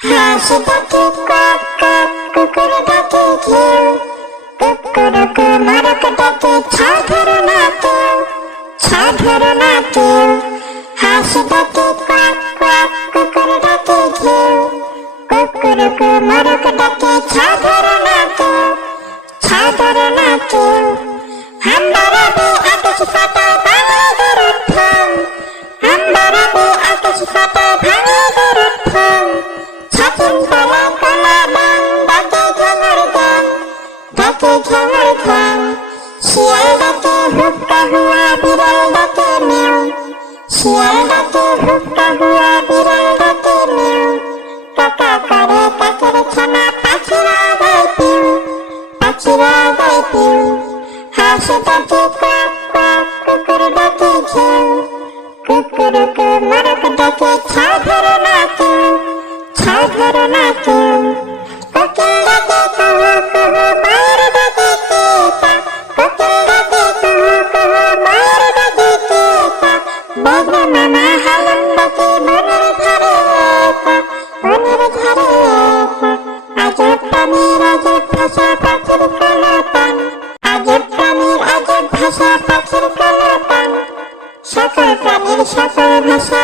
হাসি ডাকে cock cock, কুকুর ডাকে ঘেউ, কুকুরকু মোরক ডাকে ছা ধরো না কেউ, ছা ধরো না কেউ। হাসি ডাকে কক কক, কুকুর ডাকে ঘেউ, কুকুরকু মোরক ডাকে ছা ধরো না কেউ, ছা ধরো না কেউ। হাম্বারাবে আকাশ ফাটা ভাঙে গরুর ঠ্যাং, হাম্বারাবে আকাশ ফাটা ভাঙে গরুর ঠ্যাং। ছাতিম তলা কলা বাং, ডাকে ঝাঙর গান, ডাকে ঝাঙর গান। শিয়াল ডাকে হুক্কা হুয়া, বিড়াল ডাকে মেউ, শিয়াল ডাকে হুক্কা হুয়া, বিড়াল ডাকে মেউ। কাকা করে কাকের ছানা, পাখিরা গায় পিউ, পাখিরা গায় পিউ। হাসি ডাকে কক কক, কুকুর ডাকে ঘেউ, কুকুরকু মোরক ডাকে ছা ধরো না কেউ, ছা ধরো না কেউ। কোকিল ডাকে কুহু কুহু, ময়ূর ডাকে কেকা, কোকিল ডাকে কুহু কুহু, ময়ূর ডাকে কেকা। বজ্র মামা হালুম ডাকে বনের ধারে একা, বনের ধারে একা। আজব প্রাণীর আজব ভাষা, পাখির কলতান, আজব প্রাণীর আজব ভাষা, পাখির কলতান। সকল প্রাণীর সকল ভাষা